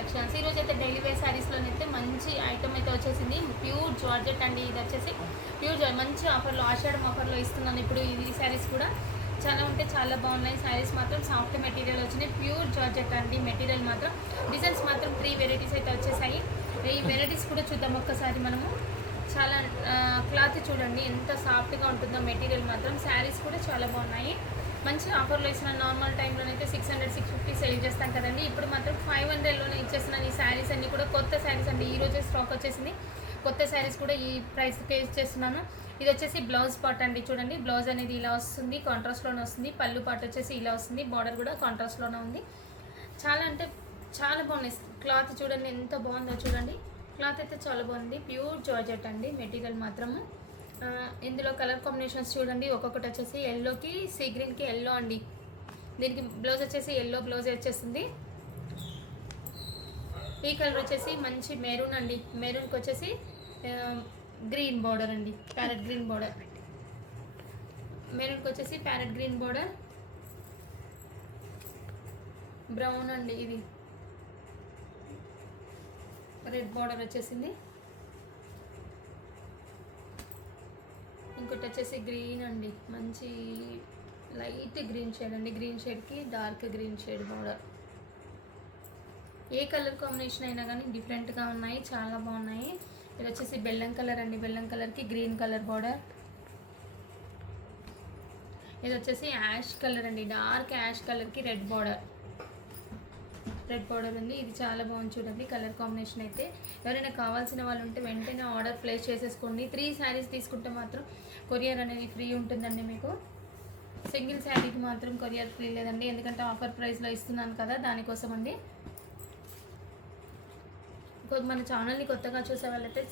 Collections. ఈరోజు అయితే daily wear శారీస్లోనైతే మంచి ఐటమ్ అయితే వచ్చేసింది. ప్యూర్ జార్జెట్ అండి. ఇది వచ్చేసి ప్యూర్ మంచి ఆఫర్లో, ఆషాఢం ఆఫర్లో ఇస్తున్నాను ఇప్పుడు. ఈ శారీస్ కూడా చాలా అంటే చాలా బాగున్నాయి. శారీస్ మాత్రం సాఫ్ట్ మెటీరియల్ వచ్చినాయి. ప్యూర్ జార్జెట్ అండి. మెటీరియల్ మాత్రం డిజైన్స్ మాత్రం 3 వెరైటీస్ అయితే వచ్చేసాయి. ఈ వెరైటీస్ కూడా చూద్దాం ఒక్కసారి మనము. చాలా క్లాత్ చూడండి ఎంత సాఫ్ట్గా ఉంటుందో. మెటీరియల్ మాత్రం శారీస్ కూడా చాలా బాగున్నాయి. మంచి ఆఫర్లో ఇచ్చిన. నార్మల్ టైంలోనైతే 600, 650 సేల్ చేస్తాం కదండి. ఇప్పుడు మాత్రం 500లోనే ఇచ్చేస్తున్నాను. ఈ శారీస్ అన్నీ కూడా కొత్త శారీస్ అండి. ఈరోజే స్టాక్ వచ్చేసింది. కొత్త శారీస్ కూడా ఈ ప్రైస్కే ఇచ్చేస్తున్నాను. ఇది వచ్చేసి బ్లౌజ్ పార్ట్ అండి. చూడండి బ్లౌజ్ అనేది ఇలా వస్తుంది, కాంట్రాస్ట్లోనే వస్తుంది. పళ్ళు పార్ట్ వచ్చేసి ఇలా వస్తుంది. బార్డర్ కూడా కాంట్రాస్ట్లోనే ఉంది. చాలా అంటే చాలా బాగున్నాయి. క్లాత్ చూడండి ఎంత బాగుందో చూడండి. క్లాత్ అయితే చాలా బాగుంది. ప్యూర్ జార్జెట్ అండి. మెటీరియల్ మాత్రము ఇందులో కలర్ కాంబినేషన్స్ చూడండి. ఒక్కొక్కటి వచ్చేసి ఎల్లోకి సీ గ్రీన్కి ఎల్లో అండి. దీనికి బ్లౌజ్ వచ్చేసి ఎల్లో బ్లౌజ్ వచ్చేసింది. ఈ కలర్ వచ్చేసి మంచి మెరూన్ అండి. మెరూన్కి వచ్చేసి గ్రీన్ బార్డర్ అండి. Parrot green border. మెరూన్కి వచ్చేసి ప్యారెట్ గ్రీన్ బార్డర్. బ్రౌన్ అండి. ఇది రెడ్ బార్డర్ వచ్చేసింది. ఇంకోటి వచ్చేసి గ్రీన్ అండి. మంచి లైట్ గ్రీన్ షేడ్ అండి. గ్రీన్ షేడ్కి డార్క్ గ్రీన్ షేడ్ బార్డర్. ఏ కలర్ కాంబినేషన్ అయినా కానీ డిఫరెంట్గా ఉన్నాయి. చాలా బాగున్నాయి. ఇది వచ్చేసి బెల్లం కలర్ అండి. బెల్లం కలర్కి గ్రీన్ కలర్ బార్డర్. ఇది వచ్చేసి యాష్ కలర్ అండి. డార్క్ యాష్ కలర్కి రెడ్ బార్డర్. రెడ్ బార్డర్ ఉంది. ఇది చాలా బాగుంది చూడండి కలర్ కాంబినేషన్ అయితే. ఎవరైనా కావాల్సిన వాళ్ళు ఉంటే వెంటనే ఆర్డర్ ప్లేస్ చేసేసుకోండి. 3 శారీస్ తీసుకుంటే మాత్రం కొరియర్ అనేది ఫ్రీ ఉంటుందండి మీకు. సింగిల్ శారీకి మాత్రం కొరియర్ ఫ్రీ లేదండి, ఎందుకంటే ఆఫర్ ప్రైస్లో ఇస్తున్నాను కదా, దానికోసం అండి. మన ఛానల్ని కొత్తగా చూసే వాళ్ళైతే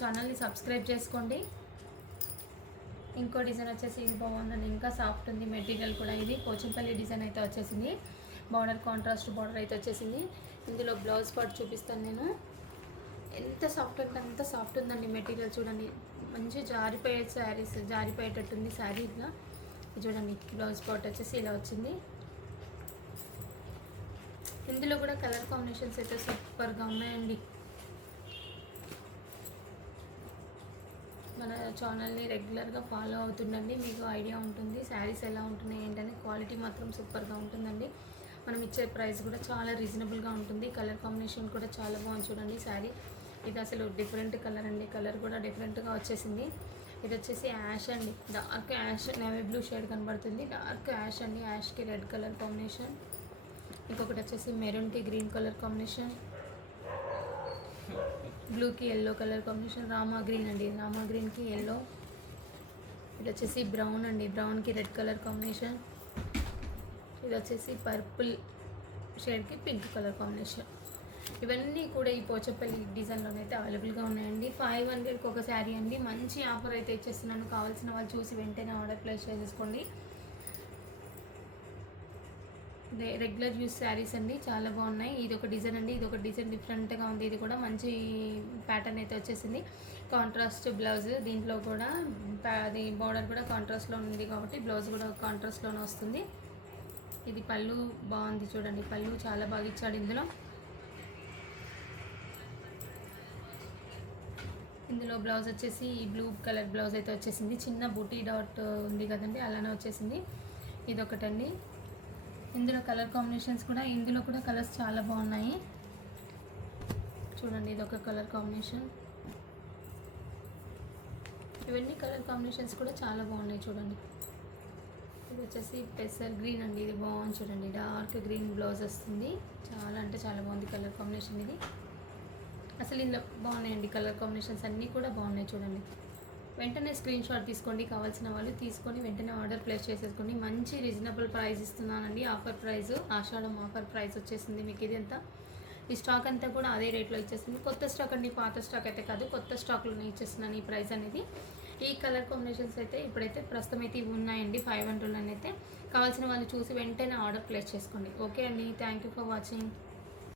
ఛానల్ని సబ్స్క్రైబ్ చేసుకోండి. ఇంకో డిజైన్ వచ్చేసి ఇది బాగుందండి. ఇంకా సాఫ్ట్ ఉంది. మెటీరియల్ కూడా ఇది పోచంపల్లి డిజైన్ అయితే వచ్చేసింది. బార్డర్ కాంట్రాస్ట్ బార్డర్ అయితే వచ్చేసింది. ఇందులో బ్లౌజ్ పార్ట్ చూపిస్తాను నేను. ఎంత సాఫ్ట్ అంటే అంత సాఫ్ట్ ఉందండి. మెటీరియల్ చూడండి. మంచి జారిపోయే శారీస్, జారిపోయేటట్టుంది శారీ. ఇలా చూడండి బ్లౌజ్ పార్ట్ వచ్చేసి ఇలా వచ్చింది. ఇందులో కూడా కలర్ కాంబినేషన్స్ అయితే సూపర్గా ఉన్నాయండి. మన ఛానల్ని రెగ్యులర్గా ఫాలో అవుతుండండి, మీకు ఐడియా ఉంటుంది శారీస్ ఎలా ఉంటున్నాయి ఏంటని. క్వాలిటీ మాత్రం సూపర్గా ఉంటుందండి. మనం ఇచ్చే ప్రైస్ కూడా చాలా రీజనబుల్గా ఉంటుంది. కలర్ కాంబినేషన్ కూడా చాలా బాగుంది చూడండి. శారీ ఇది అసలు డిఫరెంట్ కలర్ అండి. కలర్ కూడా డిఫరెంట్గా వచ్చేసింది. ఇది వచ్చేసి యాష్ అండి. Dark ash, navy blue shade కనబడుతుంది. డార్క్ యాష్ అండి. యాష్కి రెడ్ కలర్ కాంబినేషన్. ఇంకొకటి వచ్చేసి మెరూన్కి గ్రీన్ కలర్ కాంబినేషన్. బ్లూకి yellow colour combination. Rama green అండి. రామా గ్రీన్కి ఎల్లో. ఇది వచ్చేసి బ్రౌన్ అండి. బ్రౌన్కి రెడ్ కలర్ కాంబినేషన్. ఇది వచ్చేసి పర్పుల్ షేడ్కి పింక్ కలర్ కాంబినేషన్. ఇవన్నీ కూడా ఈ పోచంపల్లి డిజైన్లోనైతే అవైలబుల్గా ఉన్నాయండి. 500కి ఒక శారీ అండి. మంచి ఆఫర్ అయితే ఇచ్చేస్తున్నాను. కావాల్సిన వాళ్ళు చూసి వెంటనే ఆర్డర్ ప్లేస్ చేసేసుకోండి. రెగ్యులర్ యూస్ శారీస్ అండి. చాలా బాగున్నాయి. ఇది ఒక డిజైన్ అండి. ఇది ఒక డిజైన్ డిఫరెంట్గా ఉంది. ఇది కూడా మంచి ప్యాటర్న్ అయితే వచ్చేసింది. Contrast blouse. దీంట్లో కూడా అది బార్డర్ కూడా కాంట్రాస్ట్లో ఉంది కాబట్టి బ్లౌజ్ కూడా కాంట్రాస్ట్లోనే వస్తుంది. ఇది పళ్ళు బాగుంది చూడండి. పళ్ళు చాలా బాగా ఇచ్చాడు ఇందులో. ఇందులో బ్లౌజ్ వచ్చేసి బ్లూ కలర్ బ్లౌజ్ అయితే వచ్చేసింది. చిన్న బూటీ డాట్ ఉంది కదండి, అలానే వచ్చేసింది. ఇదొకటండి. ఇందులో కలర్ కాంబినేషన్స్ కూడా, ఇందులో కూడా కలర్స్ చాలా బాగున్నాయి చూడండి. ఇదొక కలర్ కాంబినేషన్. ఇవన్నీ కలర్ కాంబినేషన్స్ కూడా చాలా బాగున్నాయి చూడండి. ఇది వచ్చేసి పెసర్ గ్రీన్ అండి. ఇది బాగుంది చూడండి. డార్క్ గ్రీన్ బ్లౌజ్ వస్తుంది. చాలా అంటే చాలా బాగుంది కలర్ కాంబినేషన్. ఇది అసలు ఇందులో బాగున్నాయండి కలర్ కాంబినేషన్స్ అన్నీ కూడా బాగున్నాయి చూడండి. వెంటనే స్క్రీన్ షాట్ తీసుకోండి. కావాల్సిన వాళ్ళు తీసుకొని వెంటనే ఆర్డర్ ప్లేస్ చేసేసుకోండి. మంచి రీజనబుల్ ప్రైస్ ఇస్తున్నానండి. ఆఫర్ ప్రైస్, ఆషాఢం ఆఫర్ ప్రైస్ వచ్చేసింది మీకు. ఇది అంతా ఈ స్టాక్ అంతా కూడా అదే రేట్లో ఇచ్చేస్తుంది. కొత్త స్టాక్ అండి, పాత స్టాక్ అయితే కాదు. కొత్త స్టాక్లోనే ఇచ్చేస్తున్నాను ఈ ప్రైస్ అనేది. ఈ కలర్ కాంబినేషన్స్ అయితే ఇప్పుడైతే ప్రస్తుతం అయితే ఇవి ఉన్నాయండి 500 అయితే. కావాల్సిన వాళ్ళు చూసి వెంటనే ఆర్డర్ ప్లేస్ చేసుకోండి. ఓకే అండి. Thank you for watching.